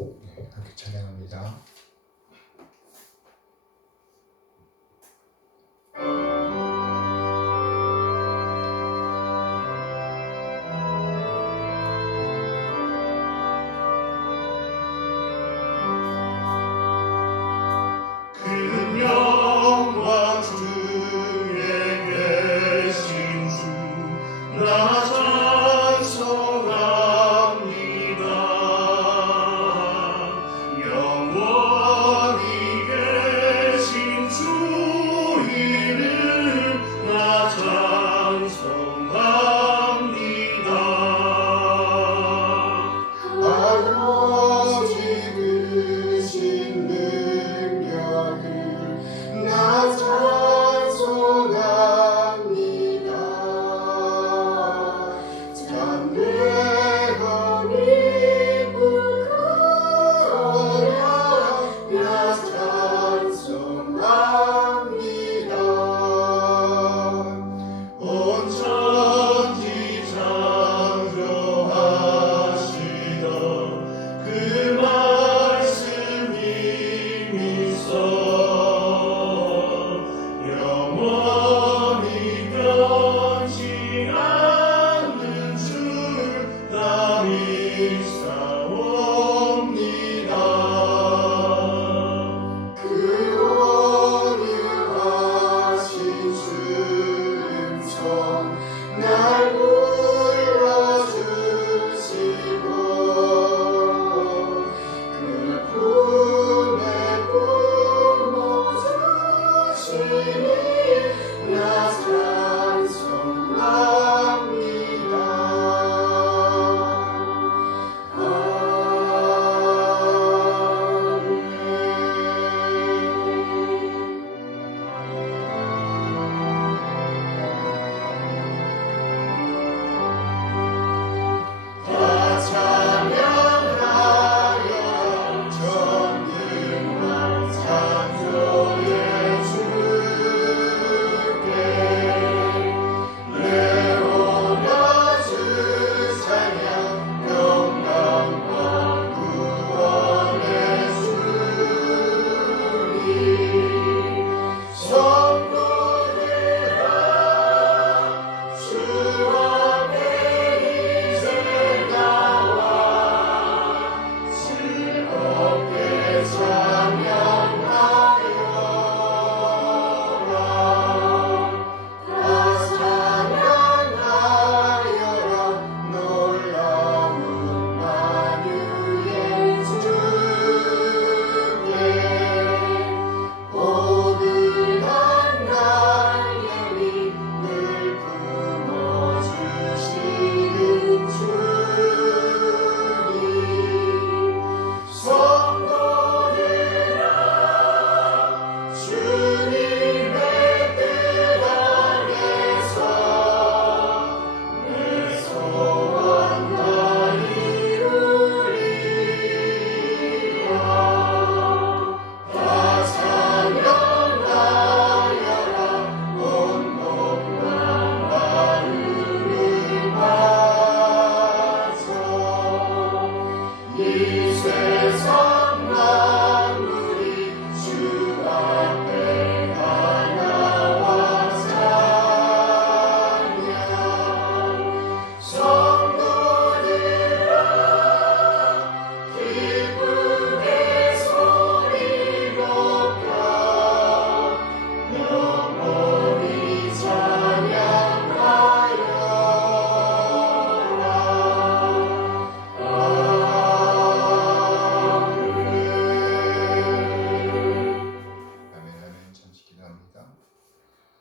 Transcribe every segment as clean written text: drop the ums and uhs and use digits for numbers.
함께 찬양합니다.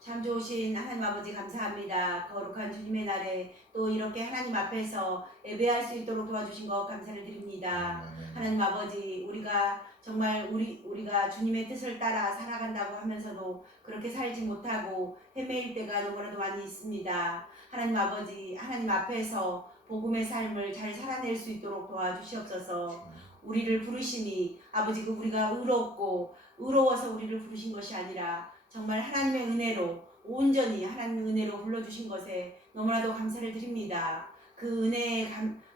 참 좋으신 하나님 아버지 감사합니다. 거룩한 주님의 날에 또 이렇게 하나님 앞에서 예배할 수 있도록 도와주신 것 감사를 드립니다. 하나님 아버지, 우리가 정말 우리가 주님의 뜻을 따라 살아간다고 하면서도 그렇게 살지 못하고 헤매일 때가 너무나도 많이 있습니다. 하나님 아버지, 하나님 앞에서 복음의 삶을 잘 살아낼 수 있도록 도와주시옵소서. 우리를 부르심이 아버지, 우리가 의로워서 우리를 부르신 것이 아니라 정말 하나님의 은혜로, 온전히 하나님의 은혜로 불러주신 것에 너무나도 감사를 드립니다. 그 은혜에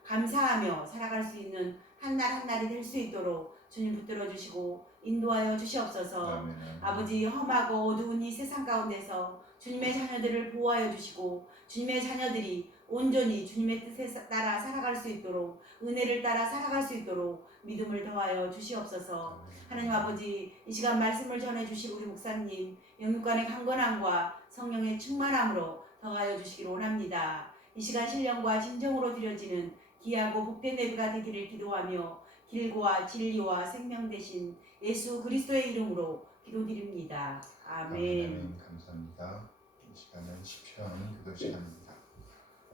감사하며 살아갈 수 있는 한 날 한 날이 될 수 있도록 주님 붙들어 주시고 인도하여 주시옵소서. 아멘. 아버지, 험하고 어두운 이 세상 가운데서 주님의 자녀들을 보호하여 주시고 주님의 자녀들이 온전히 주님의 뜻에 따라 살아갈 수 있도록, 은혜를 따라 살아갈 수 있도록 믿음을 더하여 주시옵소서. 하나님 아버지, 이 시간 말씀을 전해 주실 우리 목사님 영육간의 강건함과 성령의 충만함으로 더하여 주시기를 원합니다. 이 시간 신령과 진정으로 드려지는 귀하고 복된 예배가 되기를 기도하며 길고와 진리와 생명 되신 예수 그리스도의 이름으로 기도드립니다. 아멘. 감사합니다. 이 시간은 시편 기도 시간입니다.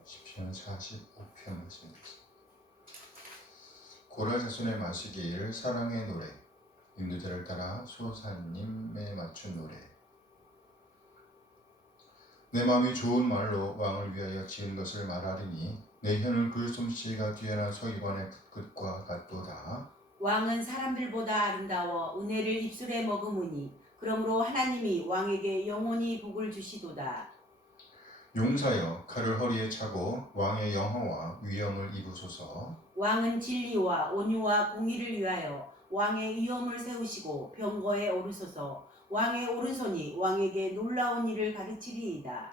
시편 45편 말씀입니다. 고라 자손의 마시기를 사랑의 노래, 인도자를 따라 수호사님에 맞춘 노래. 내 마음이 좋은 말로 왕을 위하여 지은 것을 말하리니 내 혀는 글솜씨가 뛰어난 서기관의 끝과 같도다. 왕은 사람들보다 아름다워 은혜를 입술에 머금으니 그러므로 하나님이 왕에게 영원히 복을 주시도다. 용사여 칼을 허리에 차고 왕의 영화와 위엄을 입으소서. 왕은 진리와 온유와 공의를 위하여 왕의 위엄을 세우시고 병거에 오르소서. 왕의 오른손이 왕에게 놀라운 일을 가르치리이다.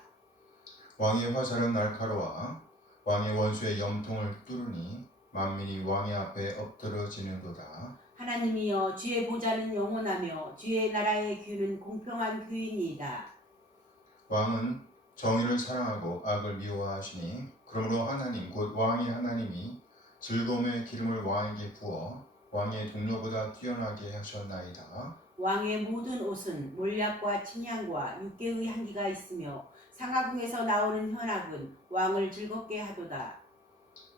왕의 화살은 날카로워 왕의 원수의 염통을 뚫으니 만민이 왕의 앞에 엎드러지는도다. 하나님이여, 주의 보좌는 영원하며 주의 나라의 규는 공평한 규이니이다. 왕은 정의를 사랑하고 악을 미워하시니 그러므로 하나님 곧 왕의 하나님이 즐거움의 기름을 왕에게 부어 왕의 동료보다 뛰어나게 하셨나이다. 왕의 모든 옷은 몰약과 침향과 육개의 향기가 있으며 상하궁에서 나오는 현악은 왕을 즐겁게 하도다.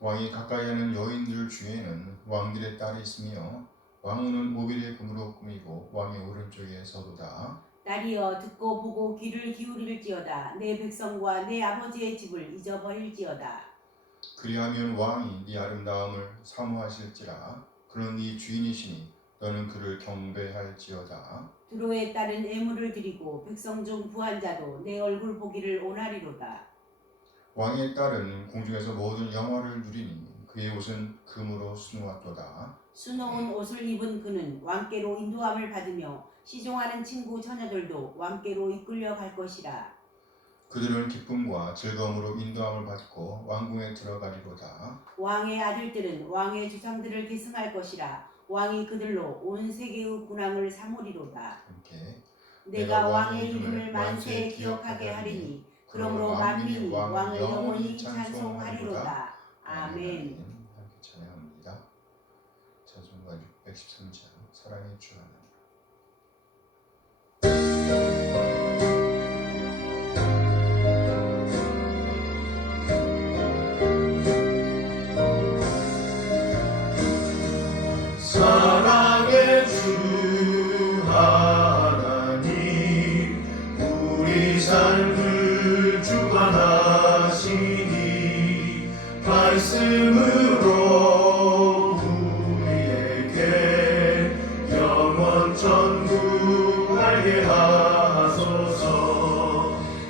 왕이 가까이 하는 여인들 중에는 왕들의 딸이 있으며 왕후는 모빌의 금으로 꾸미고 왕의 오른쪽에 서도다. 딸이여, 듣고 보고 귀를 기울일지어다. 내 백성과 내 아버지의 집을 잊어버릴지어다. 그리하면 왕이 네 아름다움을 사모하실지라. 그는 네 주인이시니 너는 그를 경배할지어다. 두로의 딸은 애물을 드리고 백성 중 부한 자도 내 얼굴 보기를 원하리로다. 왕의 딸은 공중에서 모든 영화를 누리니 그의 옷은 금으로 수놓았도다. 수놓은 옷을 입은 그는 왕께로 인도함을 받으며 시종하는 친구 처녀들도 왕께로 이끌려 갈 것이라. 그들은 기쁨과 즐거움으로 인도함을 받고 왕궁에 들어가리로다. 왕의 아들들은 왕의 조상들을 계승할 것이라. 왕이 그들로 온 세계의 군왕을 삼으리로다. 함께 내가 왕의 이름을 만세에 기억하게 하리니 그러므로 만민이 왕을 영원히 찬송하리로다. 아멘. 함께 찬양합니다. 찬송가 613장 사랑의 주 하나님. 사랑의 주 하나님, 우리 삶을 주관하시니 말씀으로 우리에게 영원 천국 알게 하소서.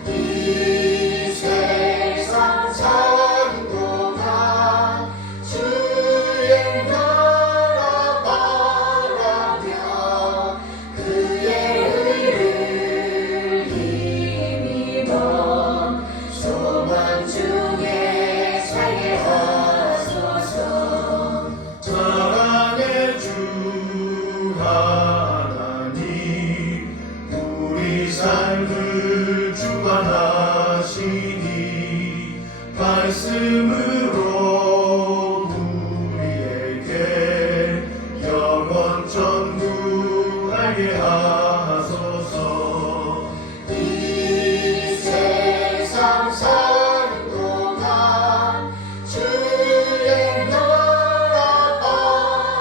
이 세상 사는 동안 주의 나라 바라며 그의 의를 힘입어 소망 중에 살게 하소서. 사랑의 주 하나님, 우리 삶을 주관하시니 말씀으로 우리에게 영원 천국 알게 하소서. 이 세상 사는 동안 주의 나라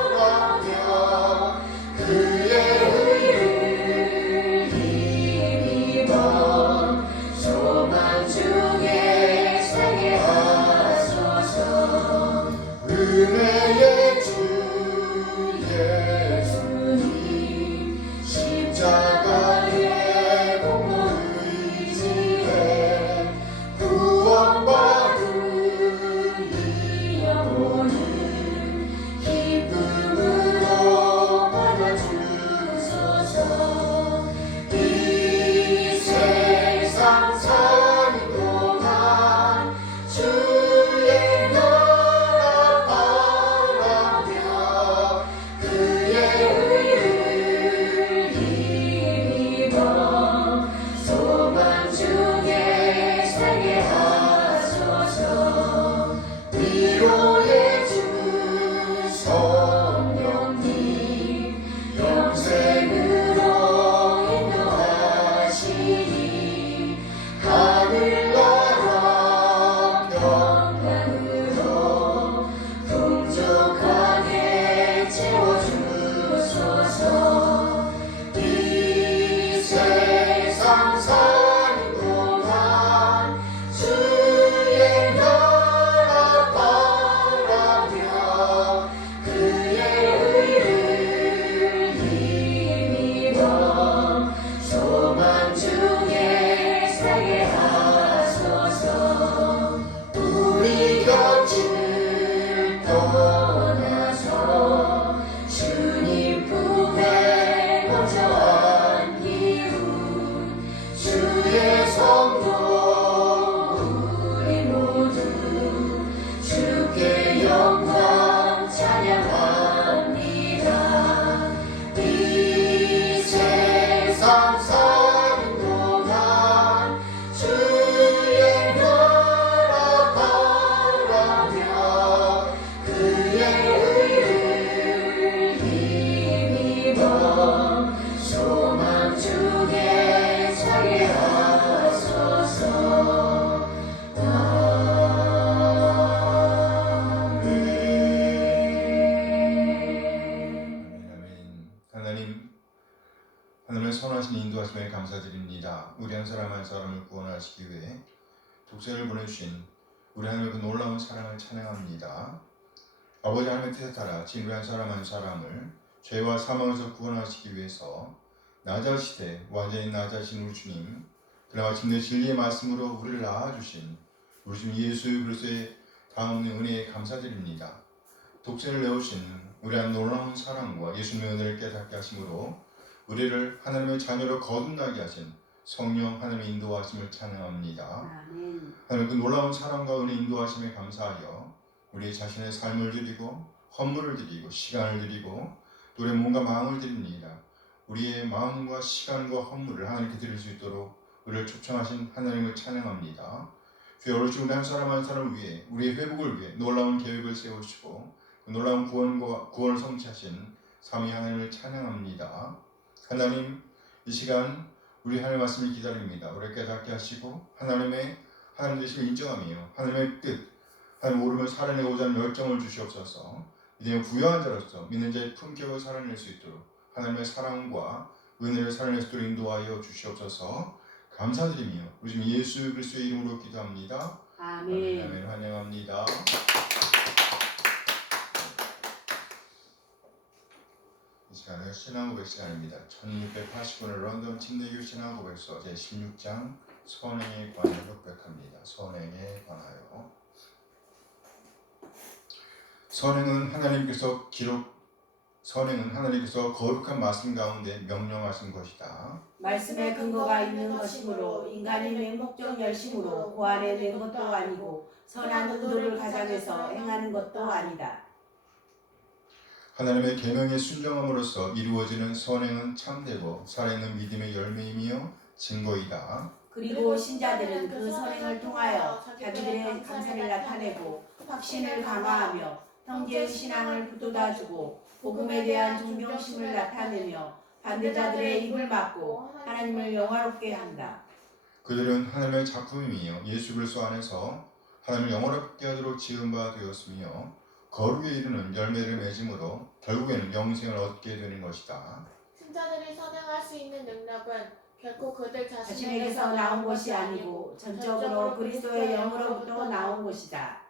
바라며 그의 의를 힘입어 소망 중에 살게 하소서. 은혜의 주 예수님, 십자가의 공로 의지에 구원받은 이 영혼은 기쁨 인도하심에 감사드립니다. 우리 한 사람 한 사람을 구원하시기 위해 독생을 보내주신 우리 하나님의 그 놀라운 사랑을 찬양합니다. 아버지 하나님의 뜻에 따라 지금 우리 한 사람 한 사람을 죄와 사망에서 구원하시기 위해서 낮아지되 완전히 낮아진 우리 주님, 그나마 마침내 진리의 말씀으로 우리를 낳아주신 우리 주님 예수 그리스도의 다음는 은혜에 감사드립니다. 독생을 내오신 우리 한 놀라운 사랑과 예수님의 은혜를 깨닫게 하심으로 우리를 하나님의 자녀로 거듭나게 하신 성령 하나님의 인도하심을 찬양합니다. 아멘. 하나님 그 놀라운 사랑과 은혜 인도하심에 감사하여 우리 자신의 삶을 드리고 헌물을 드리고 시간을 드리고 또 우리의 몸과 마음을 드립니다. 우리의 마음과 시간과 헌물을 하나님께 드릴 수 있도록 우리를 초청하신 하나님을 찬양합니다. 주여 오늘 우리 한 사람 한 사람을 위해 우리의 회복을 위해 놀라운 계획을 세우시고 그 놀라운 구원을 성취하신 삼위 하나님을 찬양합니다. 하나님 이 시간 우리 하나님의 말씀을 기다립니다. 우리를 깨닫게 하시고 하나님 되심을 인정하며 하나님의 뜻 하나님 오름을 살아내고자 하는 열정을 주시옵소서. 이제 부유한 자로서 믿는 자의 품격을 살아낼 수 있도록 하나님의 사랑과 은혜를 살아낼 수 있도록 인도하여 주시옵소서. 감사드리며 우리 주님 예수 그리스도의 이름으로 기도합니다. 아멘. 아멘. 환영합니다. 이 시간은 신앙고백 시간입니다. 1689년 런던 침례교 신앙고백서 제16장 선행에 관하여 고백합니다. 선행에 관하여. 선행은 하나님께서 거룩한 말씀 가운데 명령하신 것이다. 말씀에 근거가 있는 것이므로 인간이 맹목적 열심으로 고안해낸 것도 아니고 선한 의도를 가장해서 행하는 것도 아니다. 하나님의 계명에 순종함으로써 이루어지는 선행은 참되고 살아있는 믿음의 열매이며 증거이다. 그리고 신자들은 그 선행을 통하여 자기들의 감사를 나타내고 확신을 강화하며 형제의 신앙을 붙돋아주고 복음에 대한 존경심을 나타내며 반대자들의 입을 막고 하나님을 영화롭게 한다. 그들은 하나님의 작품이며 예수 그리스도 안에서 하나님을 영원롭게 하도록 지은 바 되었으며 거룩에 이르는 열매를 맺음으로 결국에는 영생을 얻게 되는 것이다. 신자들이 선행할 수 있는 능력은 결코 그들 자신에게서 나온 것이 아니고 전적으로 그리스도의 영으로부터 나온 것이다.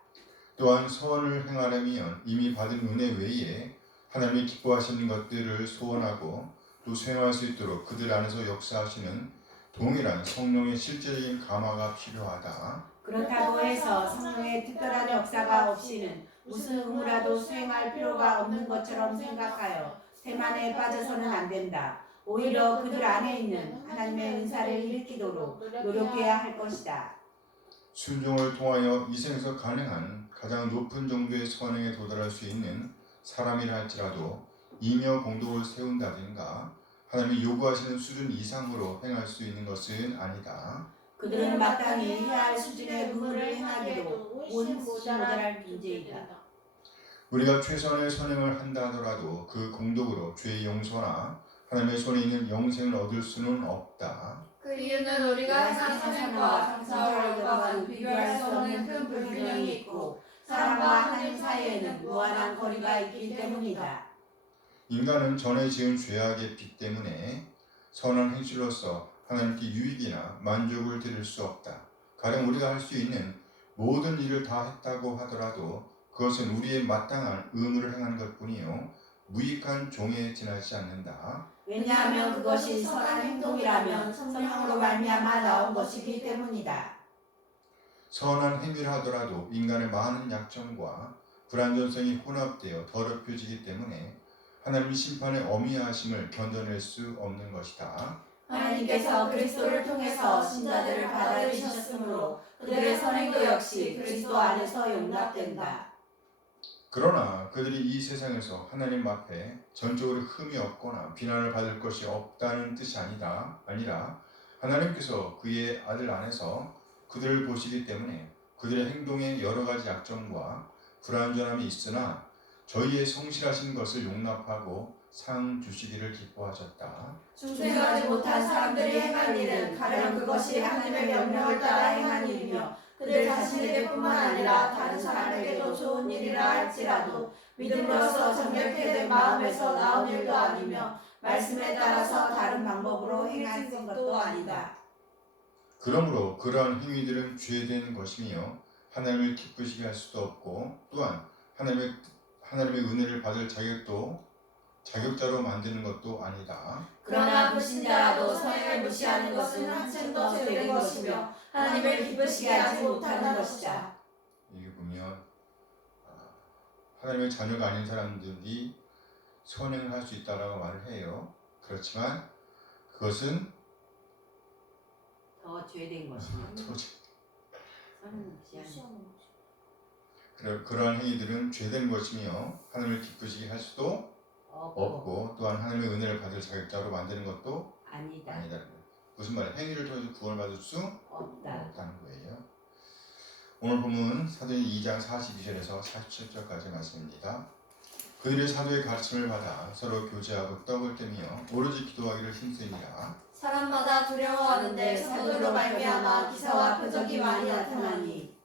또한 선을 행하려면 이미 받은 은혜 외에 하나님이 기뻐하시는 것들을 소원하고 또 수행할 수 있도록 그들 안에서 역사하시는 동일한 성령의 실제적인 감화가 필요하다. 그렇다고 해서 성령의 특별한 역사가 없이는 무슨 의무라도 수행할 필요가 없는 것처럼 생각하여 태만에 빠져서는 안 된다. 오히려 그들 안에 있는 하나님의 은사를 일으키도록 노력해야 할 것이다. 순종을 통하여 이 생에서 가능한 가장 높은 정도의 선행에 도달할 수 있는 사람이라 할지라도 잉여 공덕을 세운다든가 하나님이 요구하시는 수준 이상으로 행할 수 있는 것은 아니다. 그들은 마땅히 해야 할 수준의 의무를 행하기도 온 모자랄 존재이다. 우리가 최선의 선행을 한다 하더라도 그 공덕으로 죄의 용서나 하나님의 손에 있는 영생을 얻을 수는 없다. 그 이유는 우리가 행한 선행과 정상적으로는 비교할 수 없는 큰 불균형이 있고 사람과 하나님 사이에는 무한한 거리가 있기 때문이다. 인간은 전에 지은 죄악의 빚 때문에 선한 행실로서 하나님께 유익이나 만족을 드릴 수 없다. 가령 우리가 할 수 있는 모든 일을 다 했다고 하더라도 그것은 우리의 마땅한 의무를 행하는 것뿐이요 무익한 종에 지나지 않는다. 왜냐하면 그것이 선한 행동이라면 성령으로 말미암아 나온 것이기 때문이다. 선한 행위를 하더라도 인간의 많은 약점과 불완전성이 혼합되어 더럽혀지기 때문에 하나님의 심판의 어미하심을 견뎌낼 수 없는 것이다. 하나님께서 그리스도를 통해서 신자들을 받아들이셨으므로 그들의 선행도 역시 그리스도 안에서 용납된다. 그러나 그들이 이 세상에서 하나님 앞에 전적으로 흠이 없거나 비난을 받을 것이 없다는 뜻이 아니라 하나님께서 그의 아들 안에서 그들을 보시기 때문에 그들의 행동에 여러 가지 약점과 불완전함이 있으나 저희의 성실하신 것을 용납하고 상 주시기를 기뻐하셨다. 충성하지 못한 사람들이 행한 일은 가령 그것이 하나님의 명령을 따라 행한 일이며 그들 자신에게뿐만 아니라 다른 사람에게도 좋은 일이라 할지라도 믿음으로써 정결케 된 마음에서 나온 일도 아니며 말씀에 따라서 다른 방법으로 행하는 것도 아니다. 그러므로 그러한 행위들은 죄된 것이며 하나님을 기쁘시게 할 수도 없고 또한 하나님의 은혜를 받을 자격자로 만드는 것도 아니다. 그러나 불신자라도 선행을 무시하는 것은 한층 더 죄된 것이며 하나님을 기쁘시게 하지 못하는 것이다. 여기 보면 하나님의 자녀가 아닌 사람들이 선행을 할 수 있다라고 말을 해요. 그렇지만 그것은 더 죄된 것이며 선을 무시하는 그러한 행위들은 죄된 것이며 하나님을 기쁘시게 할 수도 없고 또한 하나님의 은혜를 받을 자격자로 만드는 것도 아니다. 무슨 말이에요? 행위를 통해서 구원을 받을 수 없다. 없다는 거예요. 오늘 본문 사도행전 2장 42절에서 47절까지 말씀입니다. 그들의 사도의 가르침을 받아 서로 교제하고 떡을 떼며 오로지 기도하기를 힘쓰니라. 사람마다 두려워하는데 사도로 말미암아 기사와 표적이 많이 나타나니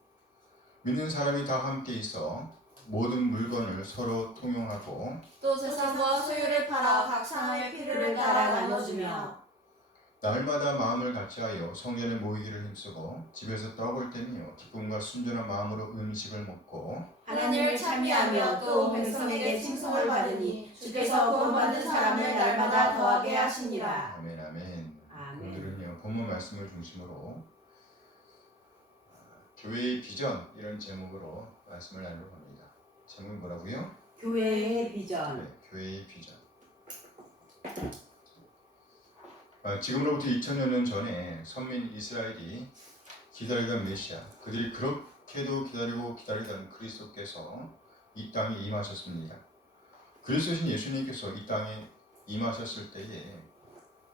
믿는 사람이 다 함께 있어 모든 물건을 서로 통용하고 또 재산과 소유를 팔아 각 사람의 필요를 따라 나눠주며 날마다 마음을 같이하여 성전에 모이기를 힘쓰고 집에서 떡을 떼며 기쁨과 순전한 마음으로 음식을 먹고 하나님을 찬미하며 또 백성에게 칭송을 받으니 주께서 구원받는 사람을 날마다 더하게 하시니라. 아멘 아멘. 아멘. 오늘은요 본문 말씀을 중심으로 교회의 비전 이런 제목으로 말씀을 나누려고 합니다. 제목이 뭐라고요? 교회의 비전. 네, 교회의 비전. 지금으로부터 2000여 년 전에 선민 이스라엘이 기다리던 메시아, 그들이 그렇게도 기다리던 그리스도께서 이 땅에 임하셨습니다. 그리스도신 예수님께서 이 땅에 임하셨을 때에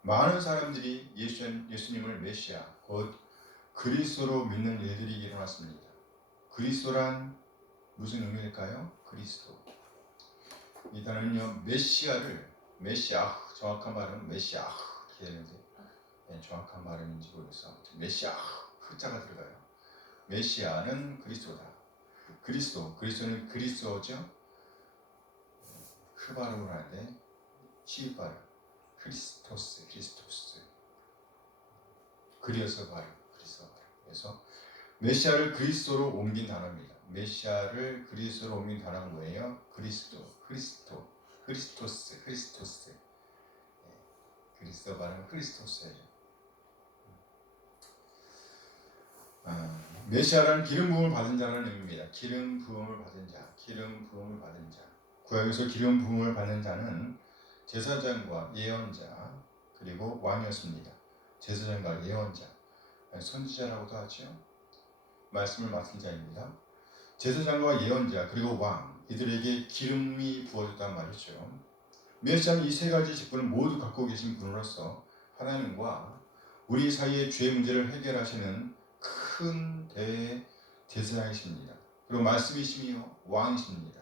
많은 사람들이 예수님을 메시아, 곧 그리스도로 믿는 일들이 일어났습니다. 그리스도란 무슨 의미일까요? 그리스도. 이 단어는요 메시아, 정확한 발음은 메시아 이렇게 되는데 정확한 발음인지 모르겠어요. 아무튼 메시아 흑자가 들어가요. 메시아는 그리스도다. 그리스도는 그리스도죠. 발음을 하는데 시읒 발음 크리스토스 그리스도 발음. 그래서 메시아를 그리스도로 옮긴 단어입니다. 메시아를 그리스도로 옮긴 단어가 뭐예요? 크리스토스. 그리스도 발음 크리스토스예요. 메시아라는 기름 부음을 받은 자라는 의미입니다. 기름 부음을 받은 자. 구약에서 기름 부음을 받는 자는 제사장과 예언자 그리고 왕이었습니다. 제사장과 예언자, 선지자라고도 하죠. 말씀을 맡은 자입니다. 제사장과 예언자 그리고 왕 이들에게 기름이 부어졌단 말이죠. 메시아는 이 세 가지 직분을 모두 갖고 계신 분으로서 하나님과 우리 사이의 죄 문제를 해결하시는 큰 대제사장이십니다. 그리고 말씀이시며 왕이십니다.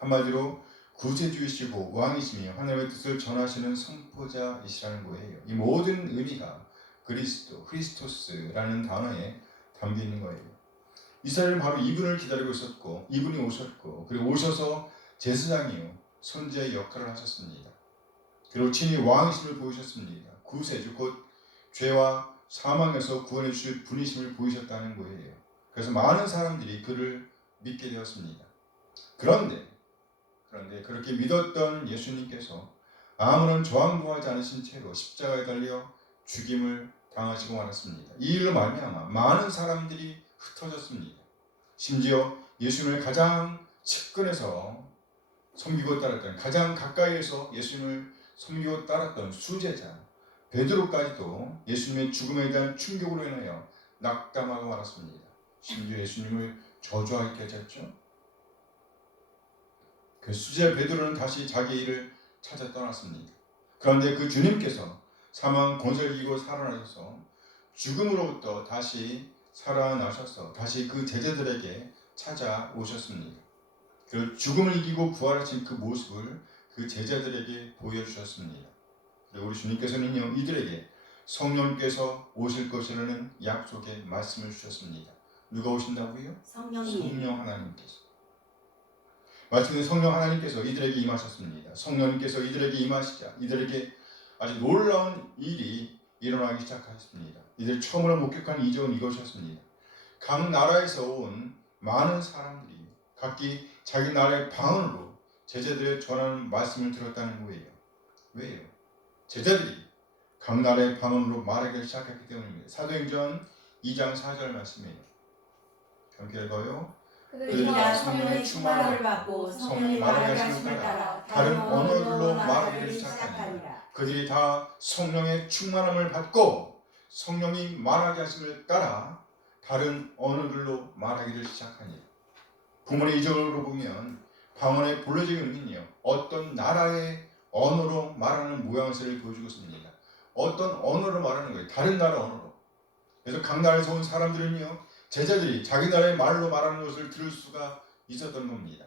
한마디로 구세주이시고 왕이시며 하나님의 뜻을 전하시는 선포자이시라는 거예요. 이 모든 의미가 크리스토스라는 단어에 담겨 있는 거예요. 이스라엘은 바로 이분을 기다리고 있었고 이분이 오셨고 그리고 오셔서 제사장이요 선지자의 역할을 하셨습니다. 그리고 친히 왕이심을 보이셨습니다. 구세주 곧 죄와 사망에서 구원해 주실 분이심을 보이셨다는 거예요. 그래서 많은 사람들이 그를 믿게 되었습니다. 그런데 그렇게 믿었던 예수님께서 아무런 저항도 하지 않으신 채로 십자가에 달려 죽임을 당하시고 말았습니다. 이 일로 말미암아 많은 사람들이 흩어졌습니다. 심지어 예수님을 가장 측근에서 섬기고 따랐던 가장 가까이에서 예수님을 섬기고 따랐던 수제자 베드로까지도 예수님의 죽음에 대한 충격으로 인하여 낙담하고 말았습니다. 심지어 예수님을 저주하게 하셨죠. 그 수제 베드로는 다시 자기 일을 찾아 떠났습니다. 그런데 그 주님께서 사망 권세를 이기고 살아나셔서 죽음으로부터 다시 살아나셔서 다시 그 제자들에게 찾아오셨습니다. 그 죽음을 이기고 부활하신 그 모습을 그 제자들에게 보여주셨습니다. 그리고 우리 주님께서는요 이들에게 성령께서 오실 것이라는 약속의 말씀을 주셨습니다. 누가 오신다고요? 성령님. 성령 하나님께서. 마침내 성령 하나님께서 이들에게 임하셨습니다. 성령님께서 이들에게 임하시자 이들에게 아주 놀라운 일이 일어나기 시작하였습니다. 이들 처음으로 목격한 이적은 이것이었습니다. 각 나라에서 온 많은 사람들이 각기 자기 나라의 방언으로 제자들의 전하는 말씀을 들었다는 거예요. 왜요? 제자들이 각 나라의 방언으로 말하기 시작했기 때문입니다. 사도행전 2장 4절 말씀이에요. 함께 읽어요. 그들이 다 성령의 충만함을 받고 성령이 말하게 하심을 따라 다른 언어들로 말하기를 시작하니라. 그들이 다 성령의 충만함을 받고 성령이 말하게 하심을 따라 다른 언어들로 말하기를 시작하니라. 본문의 이적으로 보면 방언의 본래적인 의미는요, 어떤 나라의 언어로 말하는 모양새를 보여주고 있습니다. 어떤 언어로 말하는 거예요. 다른 나라 언어로. 그래서 각 나라에서 온 사람들은요, 제자들이 자기 나라의 말로 말하는 것을 들을 수가 있었던 겁니다.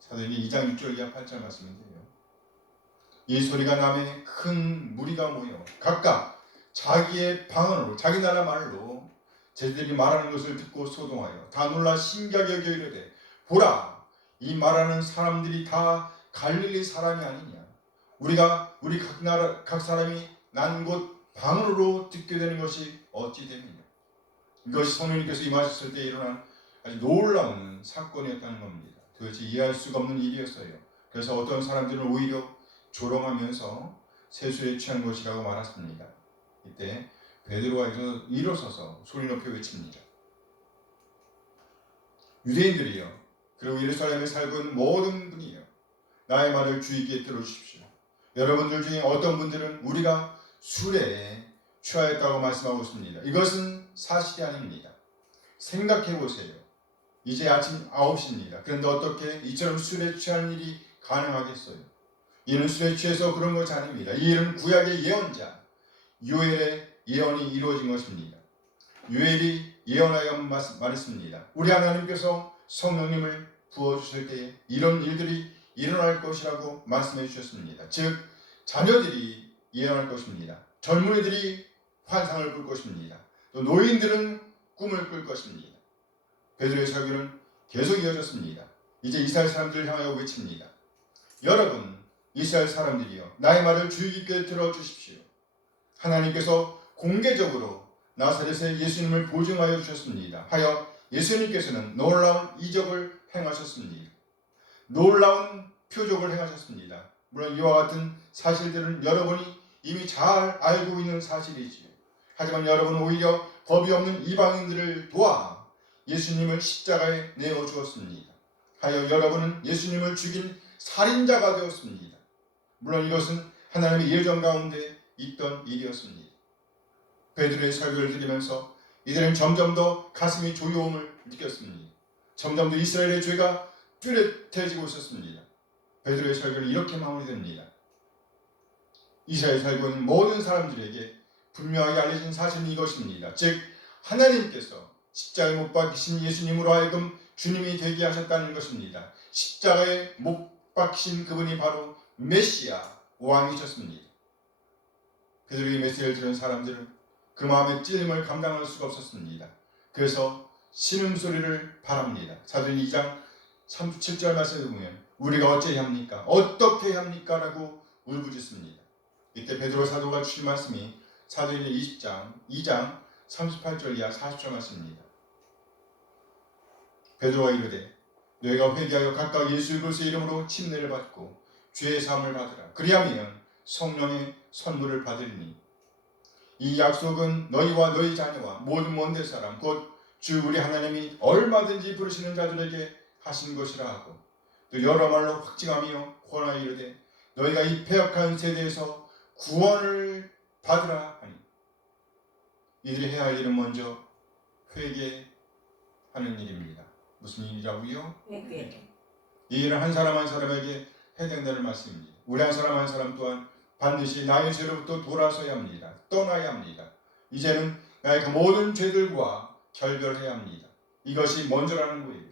사도행전 2장 6절 이하 8절 말씀인데요. 이 소리가 나매 큰 무리가 모여 각각 자기의 방언으로 자기 나라 말로 제자들이 말하는 것을 듣고 소동하여 다 놀라 신기하게 여겨 이르되 보라, 이 말하는 사람들이 다 갈릴리 사람이 아니냐. 우리가 우리 각 사람이 난 곳 방언으로 듣게 되는 것이 어찌 됩니까? 이것이 성령님께서 임하셨을 때 일어난 아주 놀라운 사건이었다는 겁니다. 도대체 이해할 수가 없는 일이었어요. 그래서 어떤 사람들은 오히려 조롱하면서 세수에 취한 것이라고 말했습니다. 이때 베드로가 일어서서 소리 높여 외칩니다. 유대인들이여, 그리고 예루살렘에 살고 있는 모든 분이여, 나의 말을 주의 깊게 들어주십시오. 여러분들 중에 어떤 분들은 우리가 술에 취하였다고 말씀하고 있습니다. 이것은 사실이 아닙니다. 생각해 보세요. 이제 아침 9시입니다. 그런데 어떻게 이처럼 술에 취한 일이 가능하겠어요? 이는 술에 취해서 그런 것이 아닙니다. 이 일은 구약의 예언자 요엘의 예언이 이루어진 것입니다. 요엘이 예언하여 말했습니다. 우리 하나님께서 성령님을 부어주실 때에 이런 일들이 일어날 것이라고 말씀해 주셨습니다. 즉 자녀들이 예언할 것입니다. 젊은이들이 환상을 볼 것입니다. 또 노인들은 꿈을 꿀 것입니다. 베드로의 설교는 계속 이어졌습니다. 이제 이스라엘 사람들을 향하여 외칩니다. 여러분 이스라엘 사람들이여, 나의 말을 주의 깊게 들어주십시오. 하나님께서 공개적으로 나사렛의 예수님을 보증하여 주셨습니다. 하여 예수님께서는 놀라운 이적을 행하셨습니다. 놀라운 표적을 행하셨습니다. 물론 이와 같은 사실들은 여러분이 이미 잘 알고 있는 사실이지요. 하지만 여러분은 오히려 법이 없는 이방인들을 도와 예수님을 십자가에 내어 주었습니다. 하여 여러분은 예수님을 죽인 살인자가 되었습니다. 물론 이것은 하나님의 예정 가운데 있던 일이었습니다. 베드로의 설교를 들으면서 이들은 점점 더 가슴이 조여움을 느꼈습니다. 점점 더 이스라엘의 죄가 뚜렷해지고 있었습니다. 베드로의 설교는 이렇게 마무리됩니다. 이스라엘에 살고 있는 모든 사람들에게 분명하게 알려진 사실은 이것입니다. 즉 하나님께서 십자가에 못 박히신 예수님으로 하여금 주님이 되게 하셨다는 것입니다. 십자가에 못 박히신 그분이 바로 메시아 왕이셨습니다. 베드로의 메시지를 들은 사람들은 그 마음의 찔림을 감당할 수가 없었습니다. 그래서 신음소리를 바랍니다. 사도행전 2장 37절 말씀에 보면 우리가 어찌해야 합니까? 어떻게 해야 합니까? 라고 울부짖습니다. 이때 베드로 사도가 주신 말씀이 사도행전 2장 38절 이하 40절 말씀입니다. 베드로가 이르되 너희가 회개하여 각각 예수 그리스도의 이름으로 침례를 받고 죄의 사함을 받으라. 그리하면 성령의 선물을 받으리니 이 약속은 너희와 너희 자녀와 모든 먼데 사람 곧 주 우리 하나님이 얼마든지 부르시는 자들에게 하신 것이라 하고 또 여러 말로 확증하며 권하여 이르되 너희가 이 패역한 세대에서 구원을 받으라 하니 이들이 해야 할 일은 먼저 회개하는 일입니다. 무슨 일이라고요? 회개. 이 일은 한 사람 한 사람에게 해당되는 말씀입니다. 우리 한 사람 한 사람 또한 반드시 나의 죄로부터 돌아서야 합니다. 떠나야 합니다. 이제는 나의 그 모든 죄들과 결별해야 합니다. 이것이 먼저라는 거예요.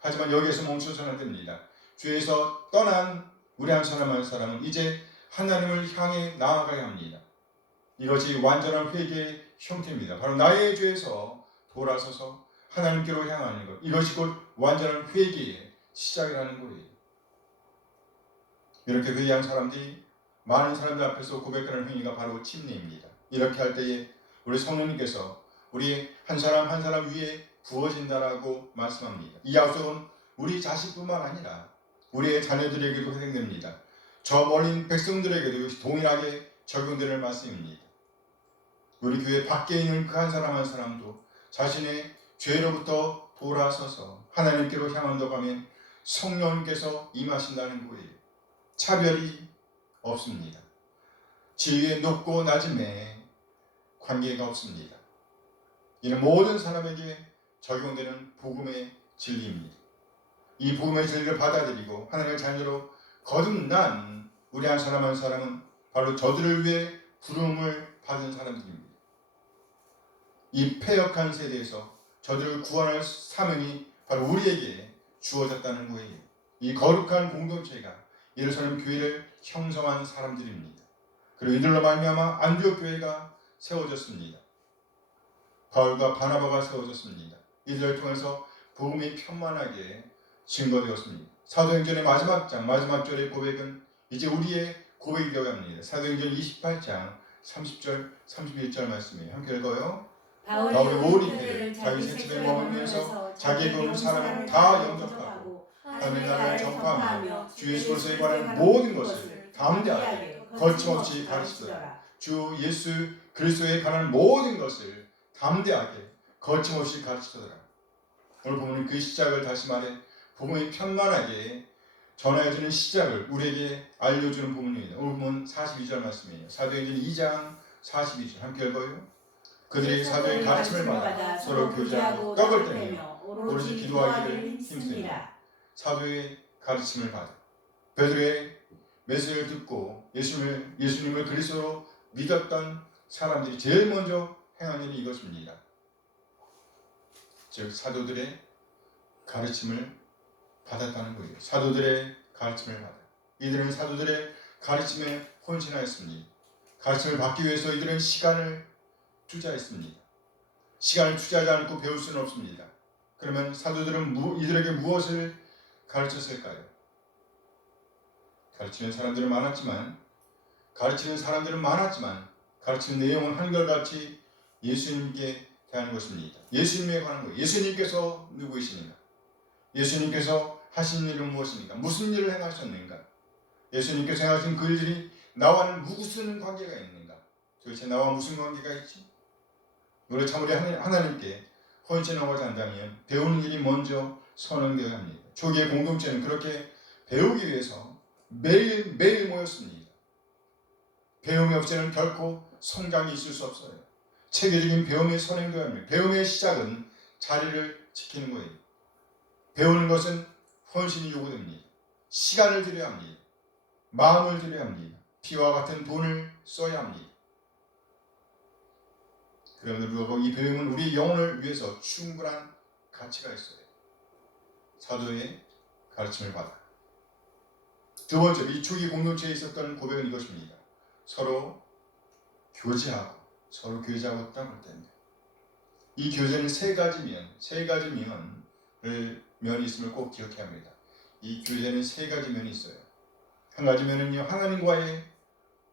하지만 여기에서 멈춰서는 안 됩니다. 죄에서 떠난 우리 한 사람 한 사람은 이제 하나님을 향해 나아가야 합니다. 이것이 완전한 회개의 형태입니다. 바로 나의 죄에서 돌아서서 하나님께로 향하는 것. 이것이 곧 완전한 회개의 시작이라는 거예요. 이렇게 회개한 사람들이 많은 사람들 앞에서 고백하는 행위가 바로 침례입니다. 이렇게 할 때에 우리 성령님께서 우리 한 사람 한 사람 위에 부어진다라고 말씀합니다. 이 약속은 우리 자식뿐만 아니라 우리의 자녀들에게도 해당됩니다. 저 멀린 백성들에게도 동일하게 적용되는 말씀입니다. 우리 교회 밖에 있는 그 한 사람 한 사람도 자신의 죄로부터 돌아서서 하나님께로 향한다고 하면 성령님께서 임하신다는 거예요. 차별이 없습니다. 지위의 높고 낮음에 관계가 없습니다. 이는 모든 사람에게 적용되는 복음의 진리입니다. 이 복음의 진리를 받아들이고 하나님의 자녀로 거듭난 우리 한 사람 한 사람은 바로 저들을 위해 부름을 받은 사람들입니다. 이 패역한 세대에서 저들을 구원할 사명이 바로 우리에게 주어졌다는 거예요. 이 거룩한 공동체가 예루살렘 교회를 형성한 사람들입니다. 그리고 이들로 말미암아 안디옥 교회가 세워졌습니다. 바울과 바나바가 세워졌습니다. 이들을 통해서 복음이 편만하게 증거되었습니다. 사도행전의 마지막 장 마지막 절의 고백은 이제 우리의 고백이 되어야 합니다. 사도행전 28장 30절 31절 말씀이에요. 함께 읽어요. 바울이 모든 때를 자기 새집에 머물면서 자기의 돈 사람을 다 영접하고 하나님의 나라를 전파하며 주 예수 그리스도에 관한 모든 것을 담대하게 거침없이 가르치더라. 주 예수 그리스도에 관한 모든 것을 담대하게 거침없이 가르치더라. 오늘 보면 그 시작을 다시 말해 복음이 편만하게 전하여지는 시작을 우리에게 알려주는 부분입니다. 오늘 보면 42절 말씀이에요. 사도행전 2장 42절 함께 읽어요. 그들이 사도의 가르침을 받아 서로 교제하고 떡을 떼며 오로지 기도하기를 힘쓰니라. 사도의 가르침을 받아 베드로의 메시지를 듣고 예수님을 그리스도로 믿었던 사람들이 제일 먼저 행한 일이 이것입니다. 즉 사도들의 가르침을 받았다는 거예요. 사도들의 가르침을 받아. 이들은 사도들의 가르침에 헌신하였습니다. 가르침을 받기 위해서 이들은 시간을 투자했습니다. 시간을 투자하지 않고 배울 수는 없습니다. 그러면 사도들은 이들에게 무엇을 가르쳤을까요? 가르치는 사람들은 많았지만 가르치는 내용은 한결같이 예수님께 대하는 것입니다. 예수님에 관한 거예요. 예수님께서 누구이십니까? 예수님께서 하신 일은 무엇입니까? 무슨 일을 행하셨는가? 예수님께서 행하신 그 일들이 나와는 무슨 관계가 있는가? 도대체 나와 무슨 관계가 있지? 우리 참으로 하나님께 헌신하고자 한다면 배우는 일이 먼저 선언되어야 합니다. 초기의 공동체는 그렇게 배우기 위해서 매일 모였습니다. 배움이 없이는 결코 성장이 있을 수 없어요. 체계적인 배움이 선행되어야 합니다. 배움의 시작은 자리를 지키는 거예요. 배우는 것은 헌신이 요구됩니다. 시간을 들여야 합니다. 마음을 들여야 합니다. 피와 같은 돈을 써야 합니다. 그럼에도 불구하고 이 배움은 우리 영혼을 위해서 충분한 가치가 있어요. 사도의 가르침을 받아. 두 번째, 이 초기 공동체에 있었던 고백은 이것입니다. 서로 교제하고 떡을 뗍니다. 이 교제는 세 가지 면이 있음을 꼭 기억해야 합니다. 이 교제는 세 가지 면이 있어요. 한 가지 면은요, 하나님과의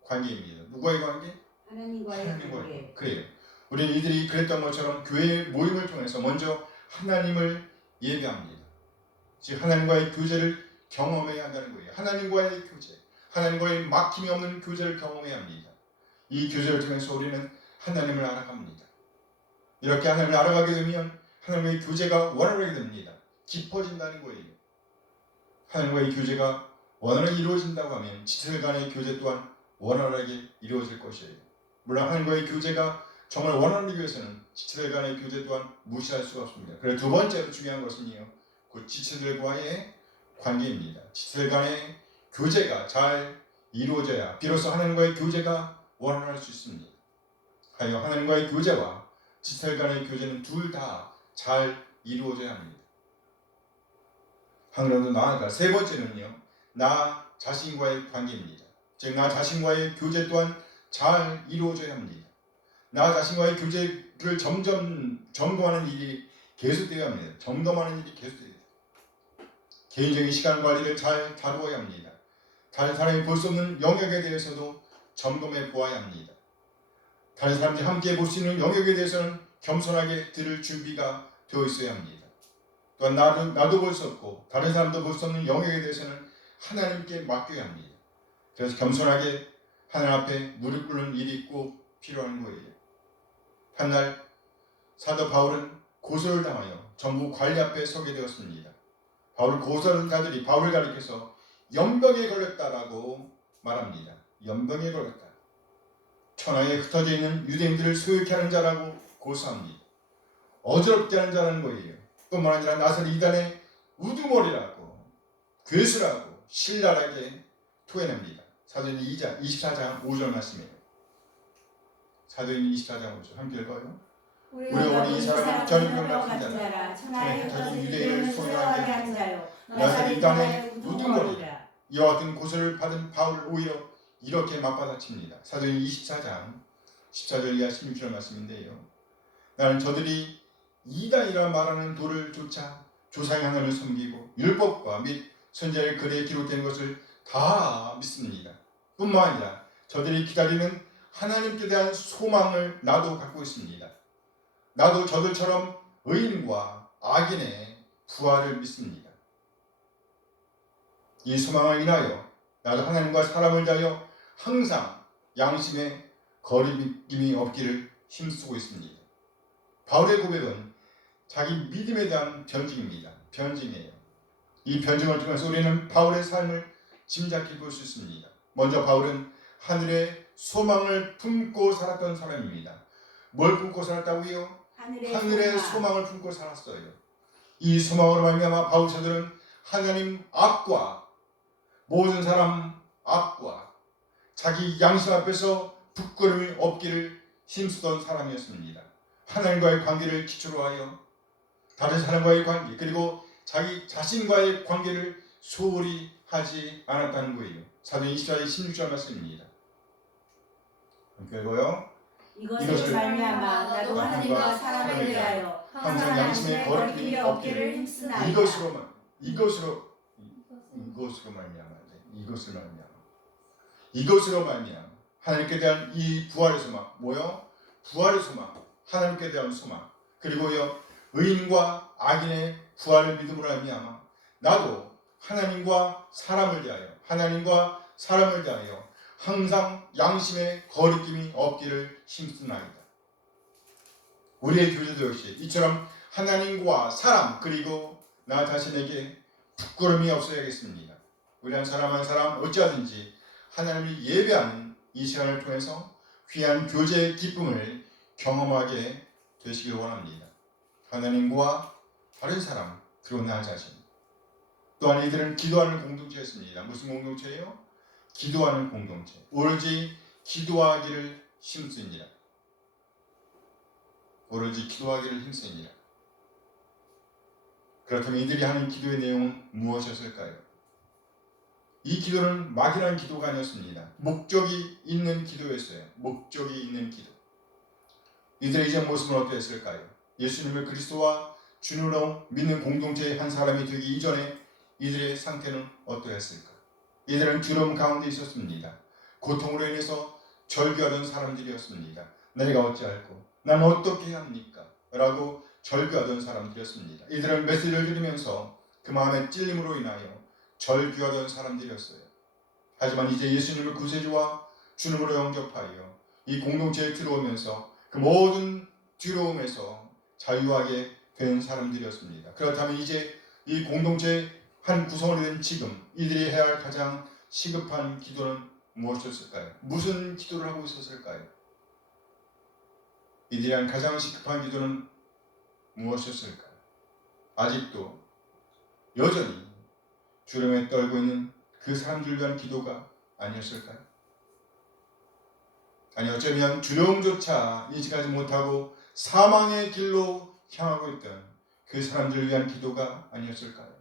관계입니다. 누구와의 관계? 하나님과의 관계. 그래요. 우리는 이들이 그랬던 것처럼 교회 모임을 통해서 먼저 하나님을 예배합니다. 즉 하나님과의 교제를 경험해야 한다는 거예요. 하나님과의 교제, 하나님과의 막힘이 없는 교제를 경험해야 합니다. 이 교제를 통해서 우리는 하나님을 알아갑니다. 이렇게 하나님을 알아가게 되면 하나님과의 교제가 원활하게 됩니다. 깊어진다는 거예요. 하나님과의 교제가 원활하게 이루어진다고 하면 지체들 간의 교제 또한 원활하게 이루어질 것이에요. 물론 하나님과의 교제가 정말 원하기 위해서는 지체들 간의 교제 또한 무시할 수가 없습니다. 그래서 두 번째로 중요한 것은요, 그 지체들과의 관계입니다. 지체들 간의 교제가 잘 이루어져야 비로소 하나님과의 교제가 원활할 수 있습니다. 하여 하나님과의 교제와 지체들 간의 교제는 둘 다 잘 이루어져야 합니다. 하늘도 나아가 세 번째는요, 나 자신과의 관계입니다. 즉 나 자신과의 교제 또한 잘 이루어져야 합니다. 나 자신과의 교제를 점점 점검하는 일이 계속되어야 합니다. 점검하는 일이 계속돼야 돼요. 개인적인 시간 관리를 잘 다루어야 합니다. 다른 사람이 볼 수 없는 영역에 대해서도 점검해 보아야 합니다. 다른 사람들이 함께 볼 수 있는 영역에 대해서는 겸손하게 들을 준비가 되어 있어야 합니다. 또한 나도 볼 수 없고 다른 사람도 볼 수 없는 영역에 대해서는 하나님께 맡겨야 합니다. 그래서 겸손하게 하나님 앞에 무릎 꿇는 일이 꼭 필요한 거예요. 한날 사도 바울은 고소를 당하여 정부 관리 앞에 서게 되었습니다. 바울을 고소하는 자들이 바울을 가리켜서 연병에 걸렸다라고 말합니다. 연병에 걸렸다. 천하에 흩어져 있는 유대인들을 소유케 하는 자라고 고소합니다. 어지럽게 하는 자라는 거예요. 뿐만 아니라 나설 이단의 우두머리라고 괴수라고 신랄하게 토해냅니다. 사도행전 2장 24장 5절 말씀이에요. 사도행전 24장 5절 함께 읽어요. 우리가 이 사람은 전염병 같은 자라 천하에 흩어진 유대인을 소유하게 하는 자요 나설 이단의 우두머리라. 이와 같은 고소를 받은 바울을 오히려 이렇게 맞받아칩니다. 사도행전 24장 14절 이하 16절 말씀인데요. 나는 저들이 이단이라 말하는 돌을 쫓아 조상의 하나님을 섬기고 율법과 및 선지자의 글에 기록된 것을 다 믿습니다. 뿐만 아니라 저들이 기다리는 하나님께 대한 소망을 나도 갖고 있습니다. 나도 저들처럼 의인과 악인의 부활을 믿습니다. 이 소망을 인하여 나도 하나님과 사람을 대하여 항상 양심의 거리낌이 없기를 힘쓰고 있습니다. 바울의 고백은 자기 믿음에 대한 변증입니다. 변증이에요. 이 변증을 통해서 우리는 바울의 삶을 짐작해 볼 수 있습니다. 먼저 바울은 하늘의 소망을 품고 살았던 사람입니다. 뭘 품고 살았다고요? 하늘의 소망을 품고 살았어요. 이 소망으로 말미암아 바울 사도는 하나님 앞과 모든 사람 앞과 자기 양심 앞에서 부끄러움이 없기를 힘쓰던 사람이었습니다. 하나님과의 관계를 기초로 하여 다른 사람과의 관계 그리고 자기 자신과의 관계를 소홀히 하지 않았다는 거예요. 사도행전 24장 16절 말씀입니다. 함께 읽어요. 이것을 말미암아 나도 하나님과 사람에 대하여 항상 양심의 거리낌이 없기를 힘쓰나이다. 이것으로 말미암아 하나님께 대한 이 부활의 소망 뭐요? 부활의 소망 하나님께 대한 소망 그리고요 의인과 악인의 부활을 믿음으로 말미암아 나도 하나님과 사람을 대하여 항상 양심의 거리낌이 없기를 힘쓰나이다. 우리의 교제도 역시 이처럼 하나님과 사람 그리고 나 자신에게 부끄러움이 없어야겠습니다. 우리 한 사람 한 사람 어찌하든지 하나님을 예배하는 이 시간을 통해서 귀한 교제의 기쁨을 경험하게 되시길 원합니다. 하나님과 다른 사람 그리고 나 자신 또한 이들은 기도하는 공동체였습니다. 무슨 공동체예요? 기도하는 공동체. 오로지 기도하기를 힘쓰니라. 그렇다면 이들이 하는 기도의 내용은 무엇이었을까요? 이 기도는 막연한 기도가 아니었습니다. 목적이 있는 기도였어요. 목적이 있는 기도. 이들의 이전 모습은 어떠했을까요? 예수님을 그리스도와 주님으로 믿는 공동체의 한 사람이 되기 이전에 이들의 상태는 어떠했을까? 이들은 두려움 가운데 있었습니다. 고통으로 인해서 절규하던 사람들이었습니다. 내가 어찌할꼬? 난 어떻게 해야 합니까? 라고 절규하던 사람들이었습니다. 이들은 메시지를 들으면서 그 마음의 찔림으로 인하여 절규하던 사람들이었어요. 하지만 이제 예수님을 구세주와 주님으로 영접하여 이 공동체에 들어오면서 그 모든 두려움에서 자유하게 된 사람들이었습니다. 그렇다면 이제 이 공동체의 한 구성원이 된 지금 이들이 해야 할 가장 시급한 기도는 무엇이었을까요? 무슨 기도를 하고 있었을까요? 이들이 한 가장 시급한 기도는 무엇이었을까요? 아직도 여전히 두려움에 떨고 있는 그 사람들을 위한 기도가 아니었을까요? 아니 어쩌면 두려움조차 인식하지 못하고 사망의 길로 향하고 있던 그 사람들을 위한 기도가 아니었을까요?